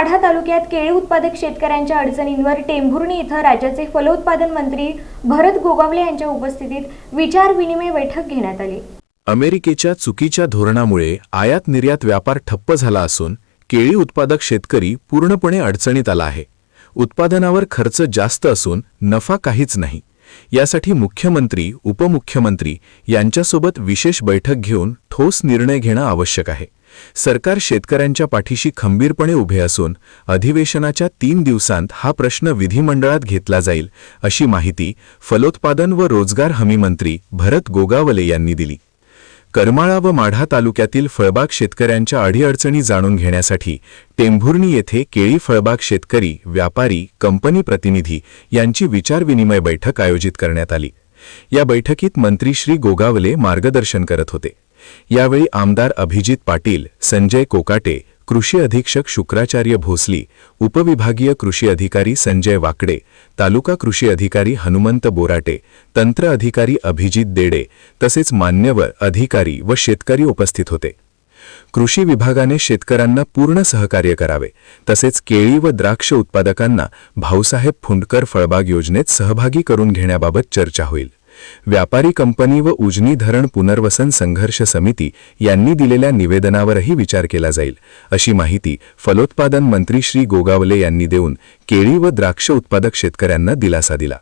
माढा तालुक्यात केळी उत्पादक शेतकऱ्यांच्या अडचणींवर टेंभुर्णी इथं राज्याचे फलोत्पादन मंत्री भरत गोगावले यांच्या उपस्थितीत विचार विनिमय बैठक घेण्यात आली। अमेरिकेच्या चुकीच्या धोरणामुळे आयात निर्यात व्यापार ठप्प झाला असून केळी उत्पादक शेतकरी पूर्णपणे अडचणीत आला आहे। उत्पादनावर खर्च जास्त असून नफा काहीच नाही। यासाठी मुख्यमंत्री उपमुख्यमंत्री यांच्यासोबत विशेष बैठक घेऊन ठोस निर्णय घेणं आवश्यक आहे। सरकार शेतकऱ्यांच्या पाठीशी खंबीरपणे उभे असून अधिवेशनाच्या 3 दिवसांत हा प्रश्न विधिमंडळात घेतला जाईल अशी माहिती फलोत्पादन व रोजगार हमी मंत्री भरत गोगावले यांनी दिली। करमाळा व माढा तालुक्यातील फळबाग शेतकऱ्यांच्या अडीअडचणी जाणून घेण्यासाठी टेंभुर्णी येथे केळी फळबाग शेतकरी, व्यापारी, कंपनी प्रतिनिधी यांची विचारविनिमय बैठक आयोजित करण्यात आली। या बैठकीत मंत्री श्री गोगावले मार्गदर्शन करत होते। यावेळी आमदार अभिजित पाटील, संजय कोकाटे, कृषी अधीक्षक शुक्राचार्य भोसली, उपविभागीय कृषी अधिकारी संजय वाकडे, तालुका कृषी अधिकारी हनुमंत बोराटे, तंत्र अधिकारी अभिजित देडे तसेच मान्यवर अधिकारी व शेतकरी उपस्थित होते। कृषी विभागाने शेतकऱ्यांना पूर्ण सहकार्य करावे तसेच केळी व द्राक्ष उत्पादकांना भाऊसाहेब फुंडकर फळबाग योजनेत सहभागी करून घेण्याबाबत चर्चा होईल। व्यापारी कंपनी व उजनी धरण पुनर्वसन संघर्ष समिती यांनी दिलेल्या निवेदनावरही विचार केला जाईल अशी माहिती फलोत्पादन मंत्री श्री गोगावले यांनी देऊन केळी व द्राक्ष उत्पादक शेतकऱ्यांना दिलासा दिला।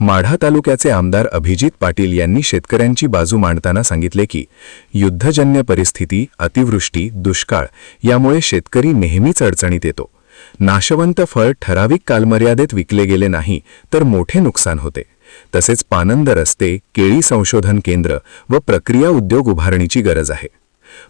माढा तालुक्याचे आमदार अभिजित पाटील यांनी शेतकऱ्यांची बाजू मांडताना सांगितले की युद्धजन्य परिस्थिती, अतिवृष्टी, दुष्काळ यामुळे शेतकरी नेहमीच अडचणीत येतो। नाशवंत फळ ठराविक कालमर्यादेत विकले गेले नाही तर मोठे नुकसान होते। तसेच पानंद रस्ते, केळी संशोधन केंद्र व प्रक्रिया उद्योग उभारणीची गरज आहे।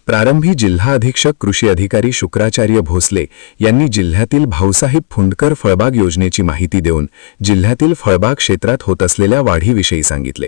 प्रारंभी जिल्हा अधीक्षक कृषी अधिकारी शुक्राचार्य भोसले यांनी जिल्ह्यातील भाऊसाहेब फुंडकर फळबाग योजनेची माहिती देऊन जिल्ह्यातील फळबाग क्षेत्रात होत असलेल्या वाढीविषयी सांगितले।